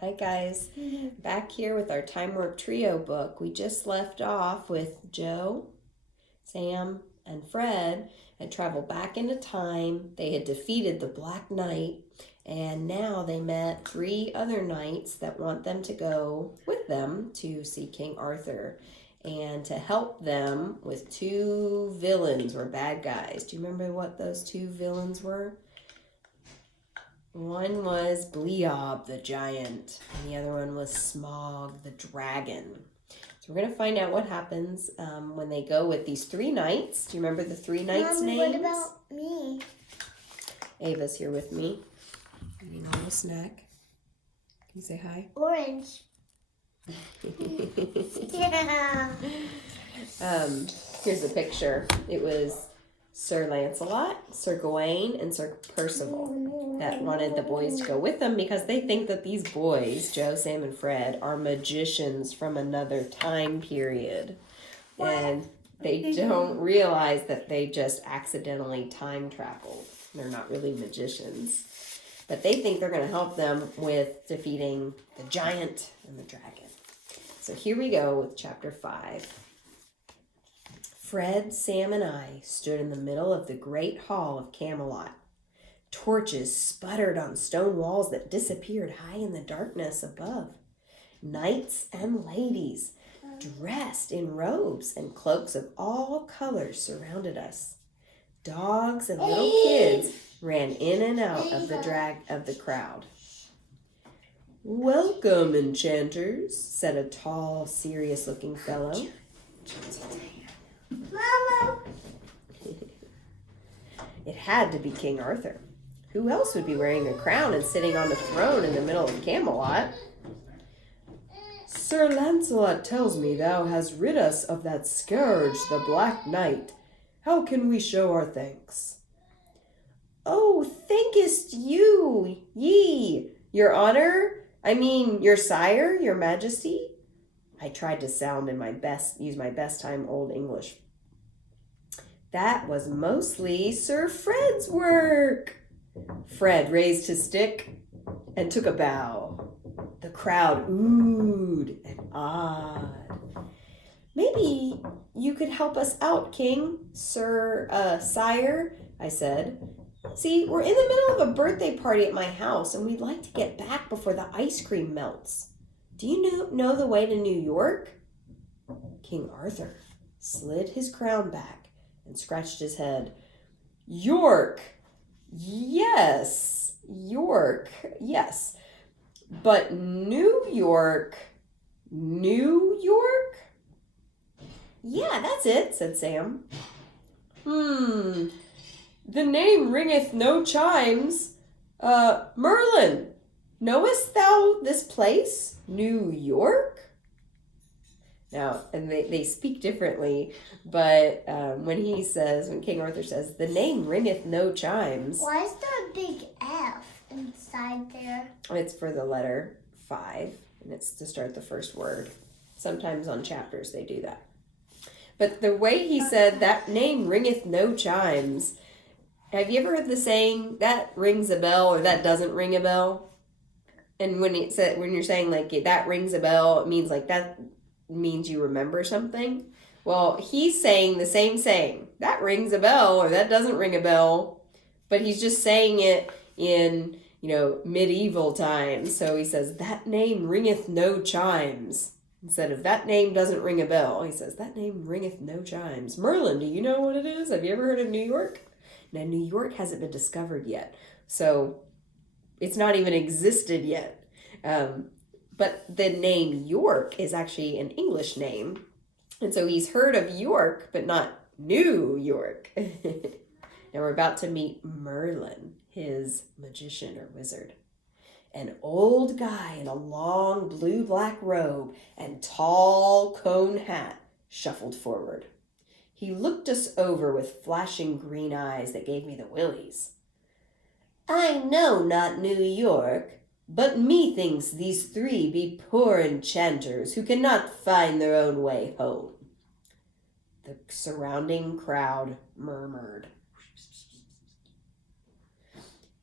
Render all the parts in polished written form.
Hi guys, back here with our Time Warp Trio book. We just left off with Joe, Sam, and Fred had traveled back into time. They had defeated the Black Knight, and now they met 3 other knights that want them to go with them to see King Arthur and to help them with 2 villains or bad guys. Do you remember what those 2 villains were? One was Bleob the giant, and the other one was Smog the dragon. So we're going to find out what happens when they go with these 3 knights. Do you remember the 3 knights' Mommy, names? what about me? Ava's here with me, eating a little snack. Can you say hi? Orange. Yeah. Here's a picture. It was Sir Lancelot, Sir Gawain, and Sir Percival that wanted the boys to go with them because they think that these boys, Joe, Sam, and Fred, are magicians from another time period. And they don't realize that they just accidentally time traveled. They're not really magicians. But they think they're going to help them with defeating the giant and the dragon. So here we go with chapter 5. Fred, Sam, and I stood in the middle of the great hall of Camelot. Torches sputtered on stone walls that disappeared high in the darkness above. Knights and ladies, dressed in robes and cloaks of all colors, surrounded us. Dogs and little kids ran in and out of the crowd. "Welcome, enchanters," said a tall, serious-looking fellow. Mama. It had to be King Arthur. Who else would be wearing a crown and sitting on the throne in the middle of Camelot? "Sir Lancelot tells me thou hast rid us of that scourge, the Black Knight. How can we show our thanks?" "Oh, thankest you, ye, your honor, your sire, your majesty." I tried to use my best time old English. "That was mostly Sir Fred's work." Fred raised his stick and took a bow. The crowd oohed and awed. "Maybe you could help us out, King, sire," I said. "See, we're in the middle of a birthday party at my house, and we'd like to get back before the ice cream melts. Do you know the way to New York?" King Arthur slid his crown back and scratched his head. "York! Yes, York, yes. But New York? New York?" "Yeah, that's it," said Sam. The name ringeth no chimes. Merlin, knowest thou this place, New York?" Now, and they speak differently, but when King Arthur says, "The name ringeth no chimes." Why is there a big F inside there? It's for the letter 5, and it's to start the first word. Sometimes on chapters they do that. But the way he said, "That name ringeth no chimes," have you ever heard the saying, "That rings a bell," or "That doesn't ring a bell"? And when you're saying like "that rings a bell," it means like that means you remember something. Well, he's saying the same saying, "That rings a bell," or "That doesn't ring a bell," but he's just saying it in medieval times. So he says, "That name ringeth no chimes." Instead of "That name doesn't ring a bell," he says, "That name ringeth no chimes." Merlin, do you know what it is? Have you ever heard of New York? Now, New York hasn't been discovered yet, so it's not even existed yet. But the name York is actually an English name, and so he's heard of York, but not New York. Now we're about to meet Merlin, his magician or wizard. An old guy in a long blue-black robe and tall cone hat shuffled forward. He looked us over with flashing green eyes that gave me the willies. "I know not New York, but methinks these 3 be poor enchanters who cannot find their own way home." The surrounding crowd murmured.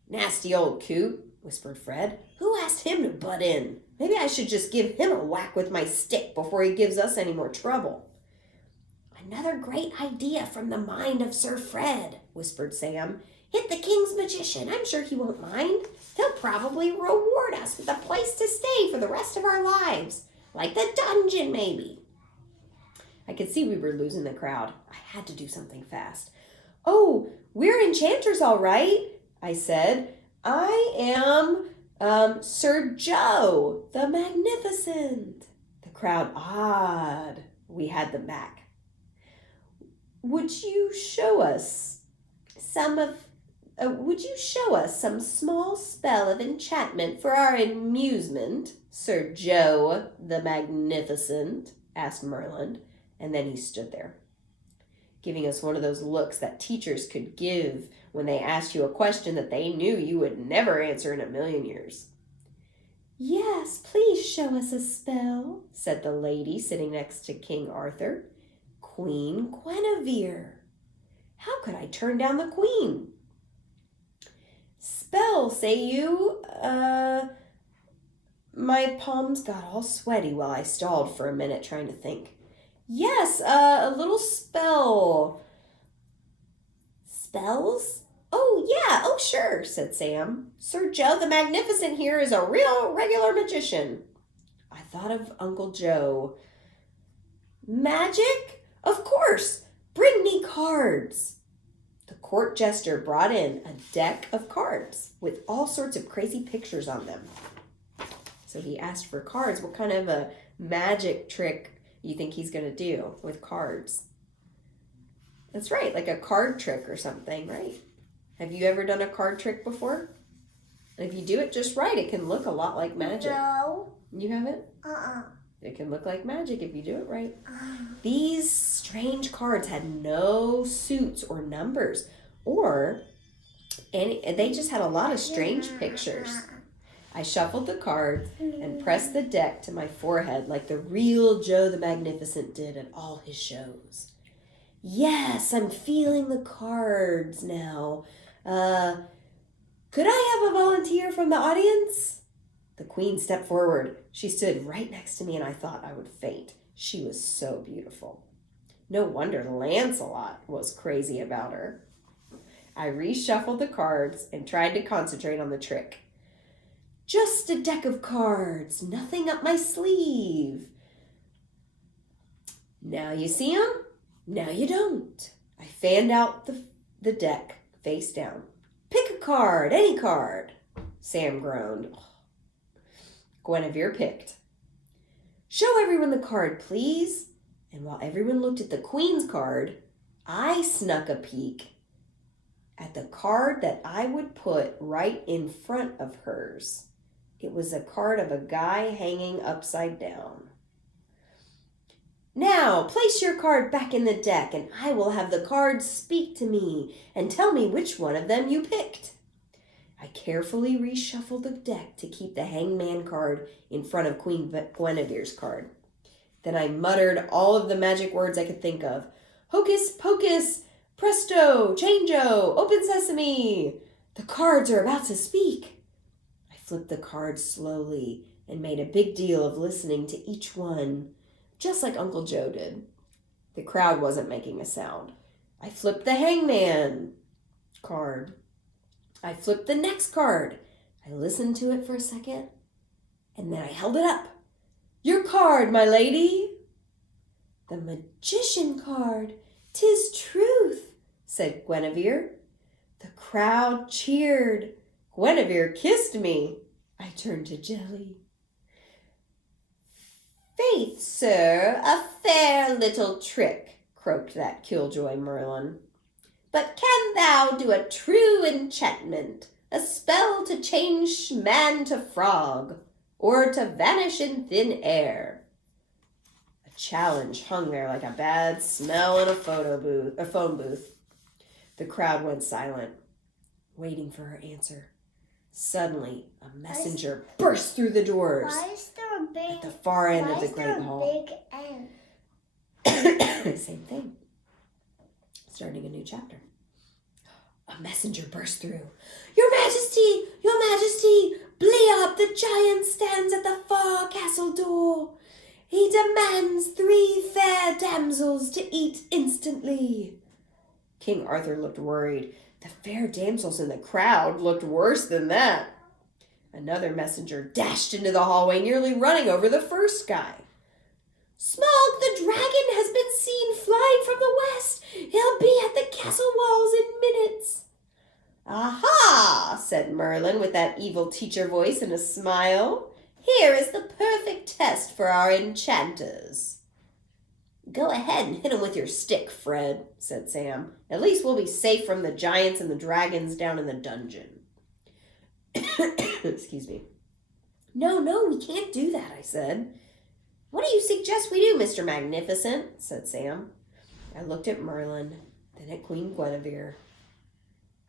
"Nasty old coot. whispered Fred. "Who asked him to butt in? Maybe I should just give him a whack with my stick before he gives us any more trouble." "Another great idea from the mind of Sir Fred," whispered Sam. "Hit the king's magician. I'm sure he won't mind. He'll probably reward us with a place to stay for the rest of our lives. Like the dungeon, maybe." I could see we were losing the crowd. I had to do something fast. "Oh, we're enchanters, all right," I said. "I am Sir Joe the Magnificent." The crowd awed. We had them back. Would you show us some small spell of enchantment for our amusement, Sir Joe the Magnificent?" asked Merlin, and then he stood there, giving us one of those looks that teachers could give when they asked you a question that they knew you would never answer in a million years. "Yes, please show us a spell," said the lady sitting next to King Arthur. "Queen Guinevere." How could I turn down the queen? "Spell, say you? My palms got all sweaty while I stalled for a minute trying to think. "Yes, a little spell." "Spells? Oh, yeah, oh, sure," said Sam. "Sir Joe the Magnificent here is a real regular magician." I thought of Uncle Joe. "Magic? Of course. Bring me cards." The court jester brought in a deck of cards with all sorts of crazy pictures on them. So he asked for cards. What kind of a magic trick you think he's going to do with cards? That's right, like a card trick or something, right? Have you ever done a card trick before? If you do it just right, it can look a lot like magic. No. You haven't? It can look like magic if you do it right. These strange cards had no suits or numbers, and they just had a lot of strange pictures. I shuffled the cards and pressed the deck to my forehead like the real Joe the Magnificent did at all his shows. Yes, I'm feeling the cards now. Could I have a volunteer from the audience? The queen stepped forward. She stood right next to me and I thought I would faint. She was so beautiful. No wonder Lancelot was crazy about her. I reshuffled the cards and tried to concentrate on the trick. Just a deck of cards, nothing up my sleeve. Now you see 'em, now you don't. I fanned out the deck face down. Pick a card, any card. Sam groaned. Guinevere picked. Show everyone the card, please. And while everyone looked at the queen's card, I snuck a peek at the card that I would put right in front of hers. It was a card of a guy hanging upside down. Now, place your card back in the deck, and I will have the cards speak to me and tell me which one of them you picked. I carefully reshuffled the deck to keep the hangman card in front of Queen Guinevere's card. Then I muttered all of the magic words I could think of. Hocus pocus, presto, changeo, open sesame. The cards are about to speak. I flipped the cards slowly and made a big deal of listening to each one, just like Uncle Joe did. The crowd wasn't making a sound. I flipped the hangman card. I flipped the next card. I listened to it for a second, and then I held it up. Your card, my lady. The magician card. 'Tis truth, said Guinevere. The crowd cheered. Guinevere kissed me. I turned to Jelly. Faith, sir, a fair little trick, croaked that killjoy Merlin. But can thou do a true enchantment, a spell to change man to frog, or to vanish in thin air? A challenge hung there like a bad smell in a phone booth. The crowd went silent, waiting for her answer. Suddenly, a messenger burst through the doors. Why is there a big? At the far end of the great hall. Why is there a big N? Same thing. Starting a new chapter. A messenger burst through. Your Majesty! Your Majesty, Bleop the giant stands at the far castle door. He demands 3 fair damsels to eat instantly. King Arthur looked worried. The fair damsels in the crowd looked worse than that. Another messenger dashed into the hallway, nearly running over the first guy. Smaug the dragon has been seen flying from the west. He'll be at the castle walls in minutes. Aha, said Merlin with that evil teacher voice and a smile. Here is the perfect test for our enchanters. Go ahead and hit him with your stick, Fred, said Sam. At least we'll be safe from the giants and the dragons down in the dungeon. Excuse me. No, we can't do that, I said. What do you suggest we do, Mr. Magnificent? Said Sam. I looked at Merlin, then at Queen Guinevere.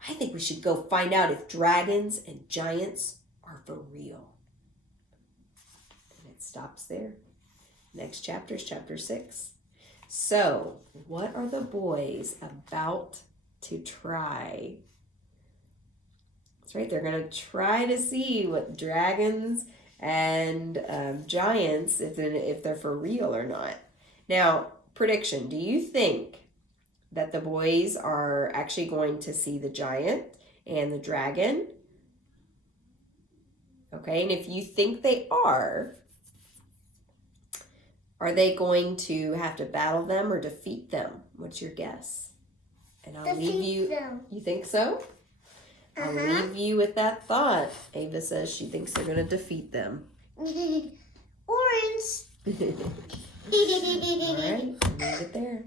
I think we should go find out if dragons and giants are for real. And it stops there. Next chapter is chapter 6. So, what are the boys about to try? That's right, they're going to try to see what dragons and giants, if they're for real or not. Now, prediction, do you think that the boys are actually going to see the giant and the dragon? Okay, and if you think they are they going to have to battle them or defeat them? What's your guess? And I'll leave you. Them. You think so? I'll leave you with that thought. Ava says she thinks they're going to defeat them. Orange. All right, I'll leave it there.